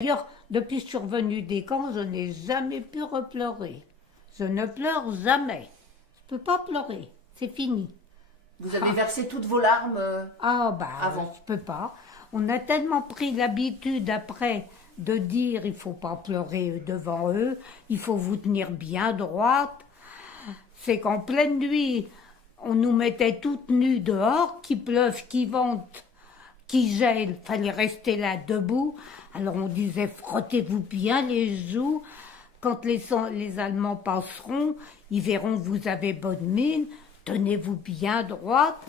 D'ailleurs, depuis que je suis revenue des camps, je n'ai jamais pu repleurer. Je ne pleure jamais. Je ne peux pas pleurer. C'est fini. Vous avez versé toutes vos larmes Ah bah, avant. je peux pas. On a tellement pris l'habitude après de dire il faut pas pleurer devant eux, il faut vous tenir bien droite. C'est qu'en pleine nuit, on nous mettait toutes nues dehors, qu'il pleuve, qu'il vente, qu'il gèle, fallait rester là debout. Alors on disait frottez-vous bien les joues. Quand les Allemands passeront, ils verront que vous avez bonne mine, tenez-vous bien droite.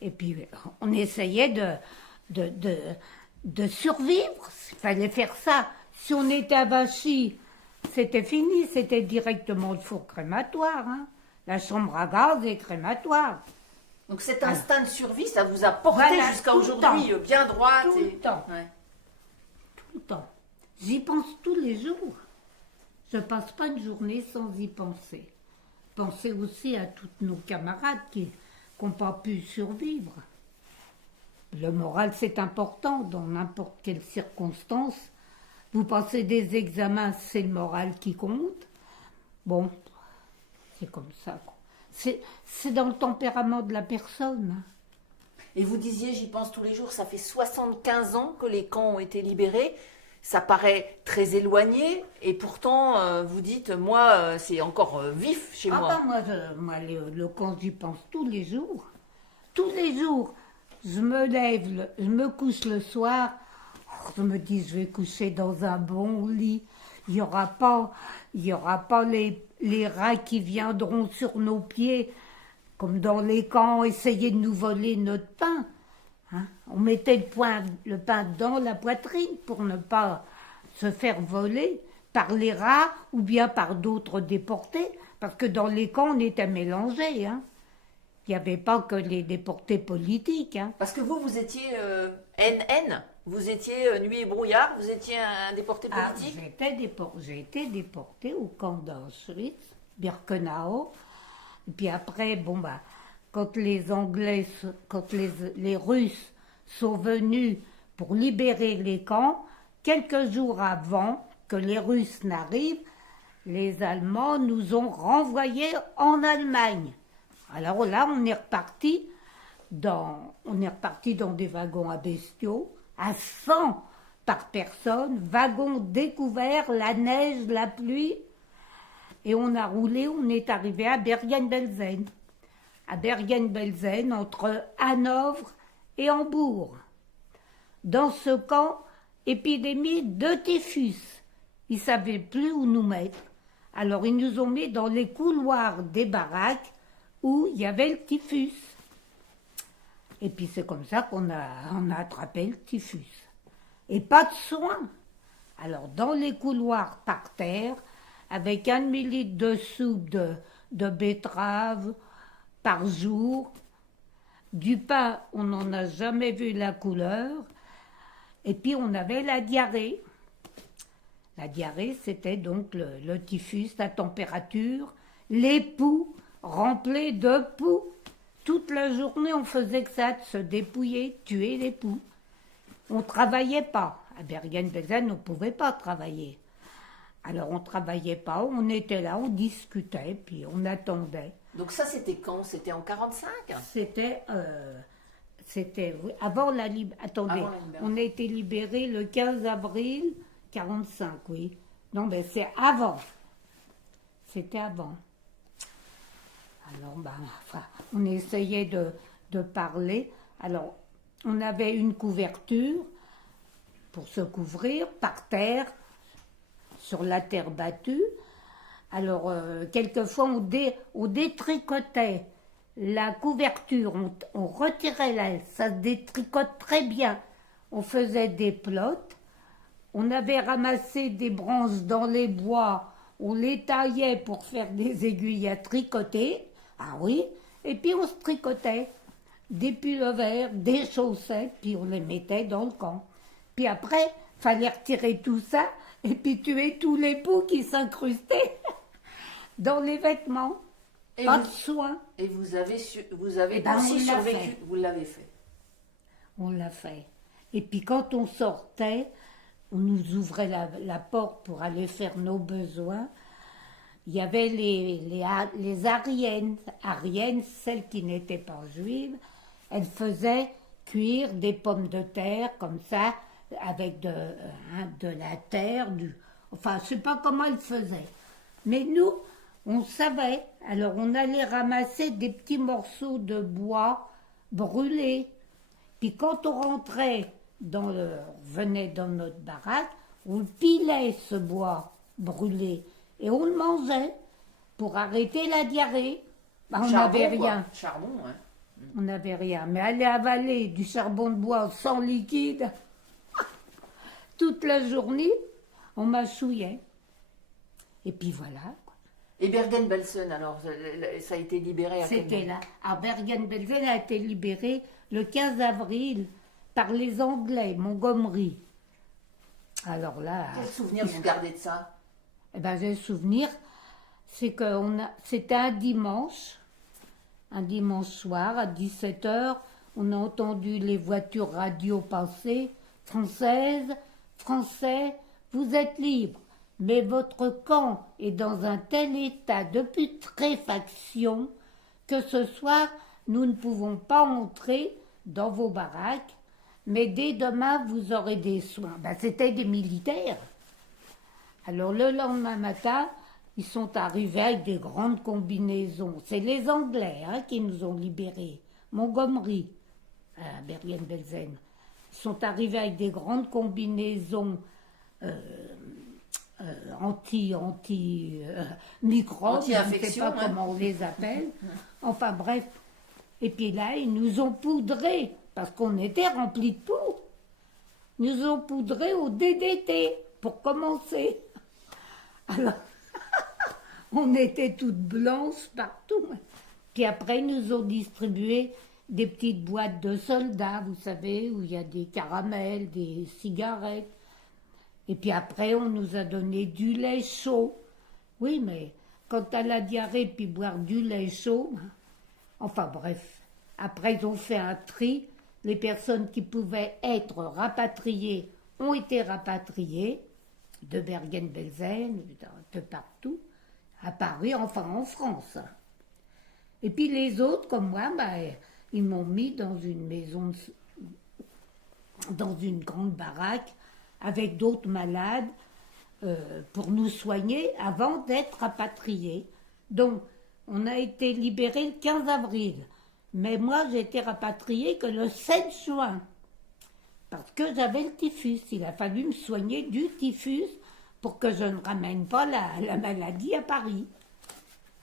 Et puis on essayait de survivre. Il fallait faire ça. Si on était avachi, c'était fini, c'était directement le four crématoire. Hein. La chambre à gaz et crématoire. Donc cet instinct de survie, ça vous a porté Voilà, jusqu'à tout le aujourd'hui, temps. bien droite. Tout le temps. Ouais. Tout le temps. J'y pense tous les jours. Je ne passe pas une journée sans y penser. Pensez aussi à tous nos camarades qui n'ont pas pu survivre. Le moral, c'est important dans n'importe quelle circonstance. Vous passez des examens, c'est le moral qui compte. Bon, c'est comme ça. Quoi. C'est dans le tempérament de la personne. Hein. Et vous disiez, j'y pense tous les jours, ça fait 75 ans que les camps ont été libérés. Ça paraît très éloigné et pourtant, vous dites, moi, c'est encore vif chez moi. Moi, le camp, j'y pense tous les jours. Tous les jours. Je me lève, je me couche le soir. Je me dis, je vais coucher dans un bon lit. Il y aura pas les rats qui viendront sur nos pieds, comme dans les camps, essayer de nous voler notre pain. Hein? On mettait le pain dans la poitrine pour ne pas se faire voler par les rats ou bien par d'autres déportés, parce que dans les camps, on était mélangés. Hein? Il n'y avait pas que les déportés politiques. Hein? Parce que vous étiez NN, vous étiez nuit et brouillard, vous étiez un déporté politique. J'ai été déportée au camp d'Auschwitz, Birkenau. Et puis après, quand les Russes sont venus pour libérer les camps, quelques jours avant que les Russes n'arrivent, les Allemands nous ont renvoyés en Allemagne. Alors là, on est reparti dans des wagons à bestiaux, à 100 par personne, wagons découverts, la neige, la pluie. Et on a roulé, on est arrivé à Bergen-Belsen. À Bergen-Belsen, entre Hanovre et Hambourg. Dans ce camp, épidémie de typhus. Ils ne savaient plus où nous mettre. Alors ils nous ont mis dans les couloirs des baraques où il y avait le typhus. Et puis c'est comme ça on a attrapé le typhus. Et pas de soins. Alors dans les couloirs par terre, avec 1 demi-litre de soupe de betterave par jour, du pain, on n'en a jamais vu la couleur, et puis on avait la diarrhée. La diarrhée, c'était donc le typhus, la température, les poux remplis de poux. Toute la journée, on faisait que ça, de se dépouiller, tuer les poux. On ne travaillait pas. À Bergen-Belsen, on ne pouvait pas travailler. Alors on ne travaillait pas, on était là, on discutait, puis on attendait. Donc ça, c'était quand? C'était en 45? C'était oui, avant la Attendez, Avant la libération. on a été libérés le 15 avril 45, oui. Non, mais c'est avant. C'était avant. Alors, on essayait de parler. Alors, on avait une couverture pour se couvrir par terre, sur la terre battue. Alors, quelquefois, on détricotait la couverture, on retirait ça se détricote très bien. On faisait des plottes. On avait ramassé des branches dans les bois, on les taillait pour faire des aiguilles à tricoter. Ah oui, et puis on se tricotait des pullovers, des chaussettes, puis on les mettait dans le camp. Puis après, fallait retirer tout ça et puis tuer tous les poux qui s'incrustaient dans les vêtements. Et Pas vous- de soin. Et vous avez Eh ben, aussi on l'a survécu. fait. Vous l'avez fait. On l'a fait. Et puis quand on sortait, on nous ouvrait la porte pour aller faire nos besoins. Il y avait les Ariennes, celles qui n'étaient pas juives. Elles faisaient cuire des pommes de terre comme ça, avec de la terre, enfin, je ne sais pas comment elles faisaient. Mais nous, on savait. Alors, on allait ramasser des petits morceaux de bois brûlés. Puis, quand on rentrait, venait dans notre baraque, on pilait ce bois brûlé et on le mangeait pour arrêter la diarrhée. On n'avait rien. Charbon, ouais. On n'avait rien. Mais aller avaler du charbon de bois sans liquide toute la journée, on mâchouillait. Et puis voilà. Et Bergen-Belsen, alors, ça a été libéré à quel moment ? C'était là. Alors, Bergen-Belsen a été libéré le 15 avril par les Anglais, Montgomery. Alors là... Quel souvenir vous gardez de ça ? Eh bien, j'ai le souvenir, c'est que c'était un dimanche soir, à 17h, on a entendu les voitures radio passer. Françaises, Français, vous êtes libres, mais votre camp est dans un tel état de putréfaction que ce soir, nous ne pouvons pas entrer dans vos baraques, mais dès demain, vous aurez des soins. Ben, c'était des militaires. Alors, le lendemain matin, ils sont arrivés avec des grandes combinaisons. C'est les Anglais qui nous ont libérés. Montgomery, à Bergen-Belsen. Ils sont arrivés avec des grandes combinaisons anti-microbes, je ne sais pas comment on les appelle. Enfin bref. Et puis là, ils nous ont poudrés, parce qu'on était remplis de poudre. Ils nous ont poudrés au DDT, pour commencer. Alors, on était toutes blanches partout. Puis après, ils nous ont distribué des petites boîtes de soldats, vous savez, où il y a des caramels, des cigarettes. Et puis après, on nous a donné du lait chaud. Oui, mais quand t'as la diarrhée, puis boire du lait chaud, enfin bref. Après, ils ont fait un tri. Les personnes qui pouvaient être rapatriées ont été rapatriées de Bergen-Belsen, un peu partout, à Paris, enfin en France. Et puis les autres, comme moi, ils m'ont mis dans une maison, dans une grande baraque, avec d'autres malades, pour nous soigner avant d'être rapatriés. Donc, on a été libérés le 15 avril. Mais moi, j'ai été rapatriée que le 7 juin. Parce que j'avais le typhus. Il a fallu me soigner du typhus pour que je ne ramène pas la maladie à Paris.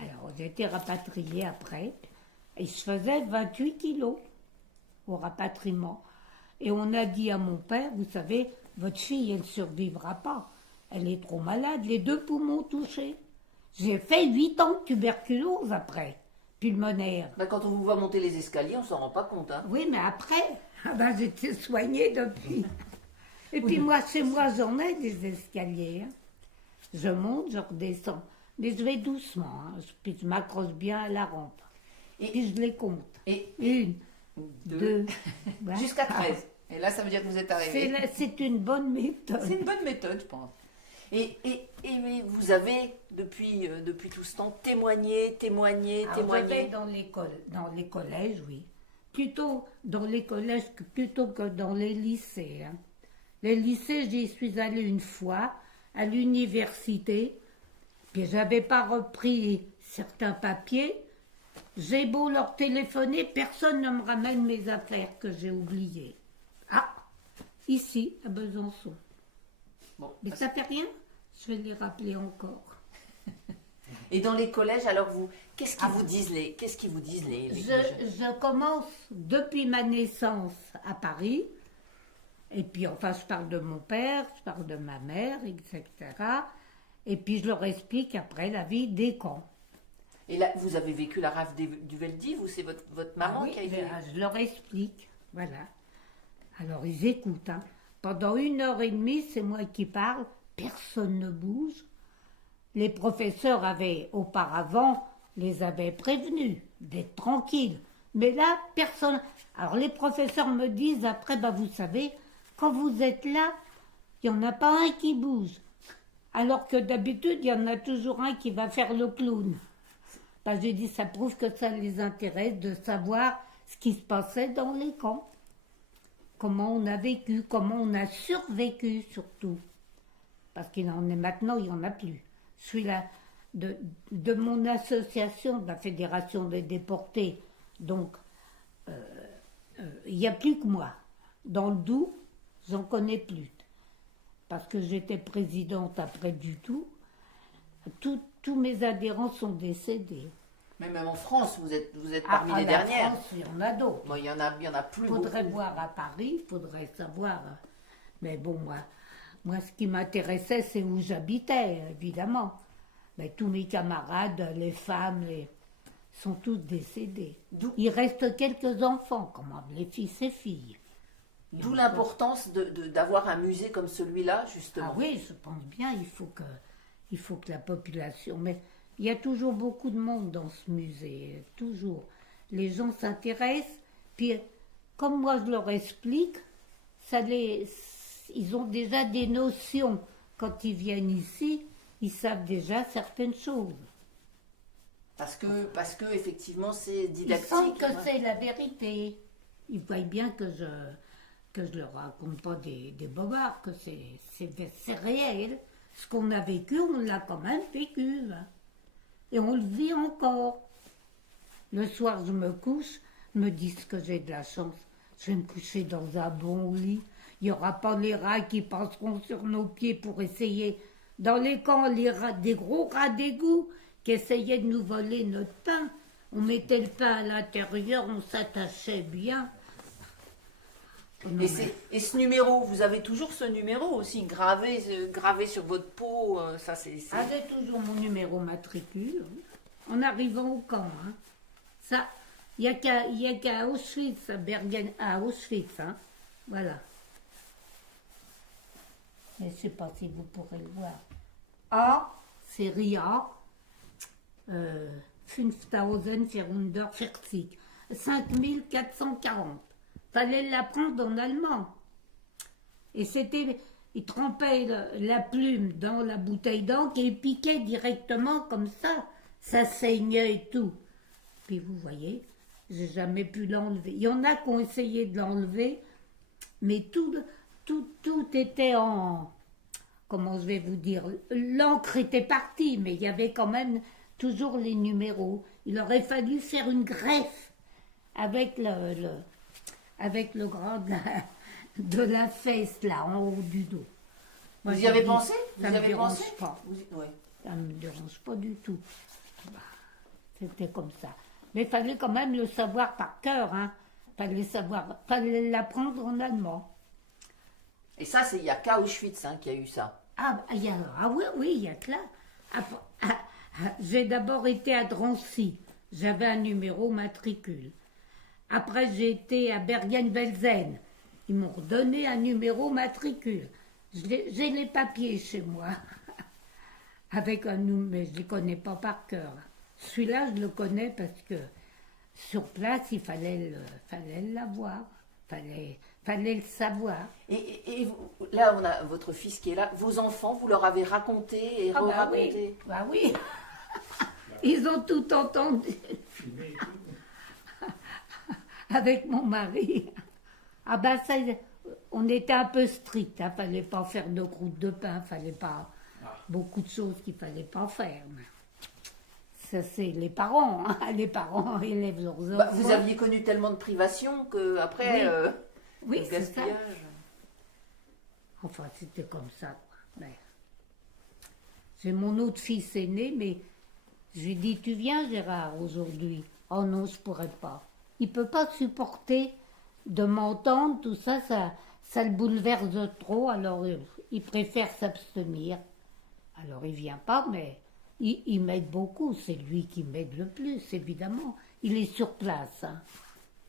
Alors, j'ai été rapatriée après. Et je faisais 28 kilos au rapatriement. Et on a dit à mon père, vous savez, votre fille, elle ne survivra pas. Elle est trop malade, les 2 poumons touchés. J'ai fait 8 ans de tuberculose après, pulmonaire. Quand on vous voit monter les escaliers, on ne s'en rend pas compte. Oui, mais après, j'étais soignée depuis. Et puis moi, chez moi, j'en ai des escaliers. Je monte, je redescends. Mais je vais doucement, puis je m'accroche bien à la rampe. Et puis je les compte. 1, 2, jusqu'à 13. Et là, ça veut dire que vous êtes arrivé. C'est une bonne méthode. C'est une bonne méthode, je pense. Et vous avez, depuis tout ce temps, témoigné. Dans les collèges, oui. Plutôt dans les collèges plutôt que dans les lycées. Les lycées, j'y suis allée une fois, à l'université, puis j'avais pas repris certains papiers. J'ai beau leur téléphoner, personne ne me ramène mes affaires que j'ai oubliées. Ah, ici, à Besançon. Bon, mais ça fait rien, je vais les rappeler encore. Et dans les collèges, alors qu'est-ce qu'ils vous disent les Je commence depuis ma naissance à Paris, et puis enfin je parle de mon père, je parle de ma mère, etc. Et puis je leur explique après la vie des camps. Et là, vous avez vécu la rafle du Veldiv ou c'est votre maman qui a été... Je leur explique, voilà. Alors ils écoutent. Pendant 1h30, c'est moi qui parle, personne ne bouge. Les professeurs auparavant les avaient prévenus d'être tranquilles. Mais là, personne... Alors les professeurs me disent après, vous savez, quand vous êtes là, il n'y en a pas un qui bouge. Alors que d'habitude, il y en a toujours un qui va faire le clown. Ben, j'ai dit, ça prouve que ça les intéresse de savoir ce qui se passait dans les camps. Comment on a vécu, comment on a survécu surtout. Parce qu'il en est maintenant, il n'y en a plus. Celui-là, de mon association, de la Fédération des déportés, donc, il n'y a plus que moi. Dans le Doubs, j'en connais plus. Parce que j'étais présidente après du tout. Tous mes adhérents sont décédés. Mais même en France, vous êtes parmi les dernières. En France, il y en a d'autres. Bon, il y en a plus. Il faudrait beaucoup. voir à Paris, il faudrait savoir. Mais bon, moi ce qui m'intéressait, c'est où j'habitais, évidemment. Mais tous mes camarades, les femmes, sont tous décédés. Il reste quelques enfants, quand même, les fils et filles. D'où l'importance d'avoir un musée comme celui-là, justement. Ah oui, je pense bien, il faut que la population... Mais il y a toujours beaucoup de monde dans ce musée, toujours. Les gens s'intéressent, puis comme moi je leur explique, ils ont déjà des notions. Quand ils viennent ici, ils savent déjà certaines choses. Parce que effectivement, c'est didactique. Ils sentent que c'est la vérité. Ils voient bien que je leur raconte pas des bobards, que c'est réel. Ce qu'on a vécu, on l'a quand même vécu. Hein. Et on le vit encore. Le soir, je me couche, me disent que j'ai de la chance. Je vais me coucher dans un bon lit. Il n'y aura pas les rats qui passeront sur nos pieds pour essayer. Dans les camps, des gros rats d'égout qui essayaient de nous voler notre pain. On mettait le pain à l'intérieur, on s'attachait bien. Et ce numéro, vous avez toujours ce numéro aussi gravé sur votre peau, ça c'est... J'ai toujours mon numéro matricule, en arrivant au camp. Hein. Ça, il n'y a qu'à Auschwitz, à Auschwitz, hein. Voilà. Mais je ne sais pas si vous pourrez le voir. A, série A, 5440, 5440. Fallait l'apprendre en allemand. Et il trempait la plume dans la bouteille d'encre et il piquait directement comme ça. Ça saignait et tout. Puis vous voyez, j'ai jamais pu l'enlever. Il y en a qui ont essayé de l'enlever, mais tout était en... Comment je vais vous dire? L'encre était partie, mais il y avait quand même toujours les numéros. Il aurait fallu faire une greffe avec le gras de la fesse, là, en haut du dos. Vous y avez pensé? Ça ne me dérange pas. Ouais. Ça ne me dérange pas du tout. C'était comme ça. Mais il fallait quand même le savoir par cœur. Hein. Fallait l'apprendre en allemand. Et ça, il n'y a qu'à Auschwitz qui a eu ça. Oui, il y a que là. J'ai d'abord été à Drancy. J'avais un numéro matricule. Après, j'ai été à Bergen-Belsen. Ils m'ont redonné un numéro matricule. J'ai les papiers chez moi. Avec un numéro, mais je ne les connais pas par cœur. Celui-là, je le connais parce que sur place, il fallait l'avoir. Fallait le savoir. Et là, on a votre fils qui est là. Vos enfants, vous leur avez raconté et re-raconté? Bah oui. Ils ont tout entendu. Avec mon mari. Ça, on était un peu strict. Il ne fallait pas faire de croûte de pain. Il fallait pas... Beaucoup de choses qu'il ne fallait pas faire. Ça, c'est les parents. Hein. Les parents élèvent leurs enfants. Vous aviez connu tellement de privations qu'après, oui, le c'est gaspillage... ça. Enfin, c'était comme ça. Mais... J'ai mon autre fils aîné, mais je lui ai dit, tu viens Gérard aujourd'hui? Oh non, je ne pourrais pas. Il ne peut pas supporter de m'entendre, tout ça, ça le bouleverse de trop, alors il préfère s'abstenir. Alors il ne vient pas, mais il m'aide beaucoup, c'est lui qui m'aide le plus, évidemment. Il est sur place, hein.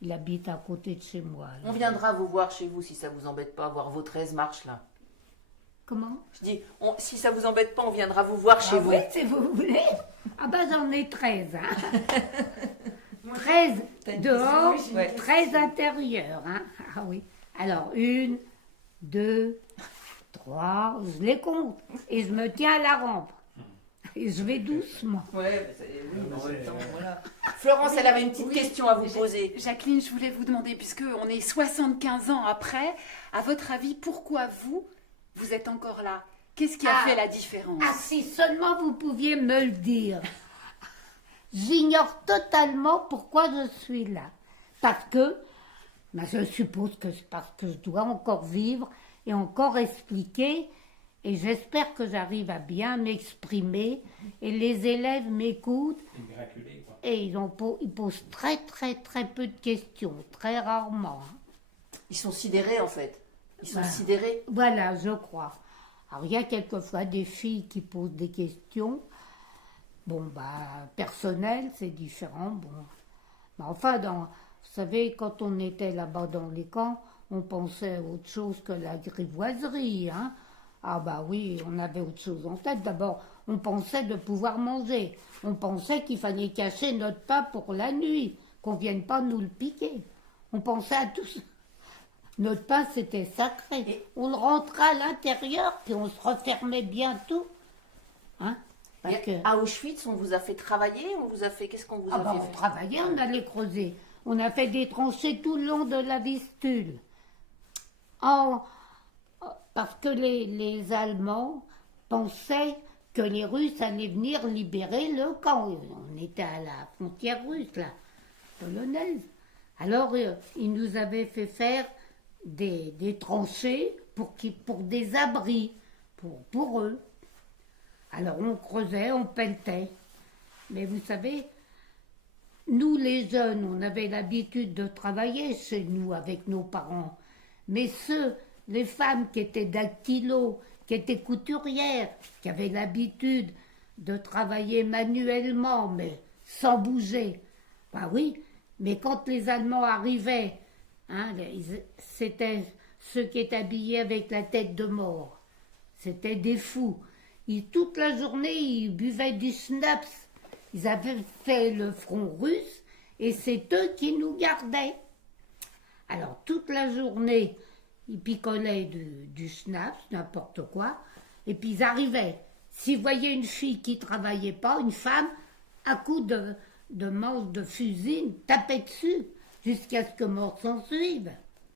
Il habite à côté de chez moi. On viendra vous voir chez vous si ça vous embête pas, voir vos 13 marches là. Comment? Je dis, si ça vous embête pas, on viendra vous voir chez vous. Oui, si vous voulez. J'en ai 13, hein. 13 dehors, 13 intérieurs, hein. Ah oui. Alors, 1, 2, 3, je les compte. Et je me tiens à la rampe. Et je vais doucement. Ouais, oui, en même temps, voilà. Florence, elle avait une petite question à vous poser. Jacqueline, je voulais vous demander, puisque on est 75 ans après, à votre avis, pourquoi vous êtes encore là? Qu'est-ce qui a fait la différence? Ah, si seulement vous pouviez me le dire. J'ignore totalement pourquoi je suis là. Parce que, je suppose que c'est parce que je dois encore vivre et encore expliquer. Et j'espère que j'arrive à bien m'exprimer. Et les élèves m'écoutent. Et ils posent très, très, très peu de questions. Très rarement. Ils sont sidérés, en fait. Ils sont sidérés. Voilà, je crois. Alors, il y a quelquefois des filles qui posent des questions. Bon, personnelles, c'est différent. Bon. Mais enfin, vous savez, quand on était là-bas dans les camps, on pensait à autre chose que la grivoiserie, hein. Ah oui, on avait autre chose en tête. D'abord, on pensait de pouvoir manger. On pensait qu'il fallait cacher notre pain pour la nuit, qu'on ne vienne pas nous le piquer. On pensait à tout ça. Notre pain, c'était sacré. On rentrait à l'intérieur, puis on se refermait bien tout. Hein? À Auschwitz, on vous a fait travailler? On vous a fait... Qu'est-ce qu'on vous a fait? On travaillait, on allait creuser. On a fait des tranchées tout le long de la Vistule. Parce que les Allemands pensaient que les Russes allaient venir libérer le camp. On était à la frontière russe, là, polonaise. Alors, ils nous avaient fait faire des tranchées pour des abris, pour eux. Alors, on creusait, on pelletait. Mais vous savez, nous, les jeunes, on avait l'habitude de travailler chez nous avec nos parents. Mais les femmes qui étaient dactylos, qui étaient couturières, qui avaient l'habitude de travailler manuellement, mais sans bouger. Oui, mais quand les Allemands arrivaient, hein, c'était ceux qui étaient habillés avec la tête de mort. C'était des fous. Toute la journée, ils buvaient du schnapps. Ils avaient fait le front russe et c'est eux qui nous gardaient. Alors, toute la journée, ils picolaient du schnapps, n'importe quoi, et puis ils arrivaient. S'ils voyaient une fille qui ne travaillait pas, une femme, à coup de manche de fusil, tapaient dessus, jusqu'à ce que mort s'en suive.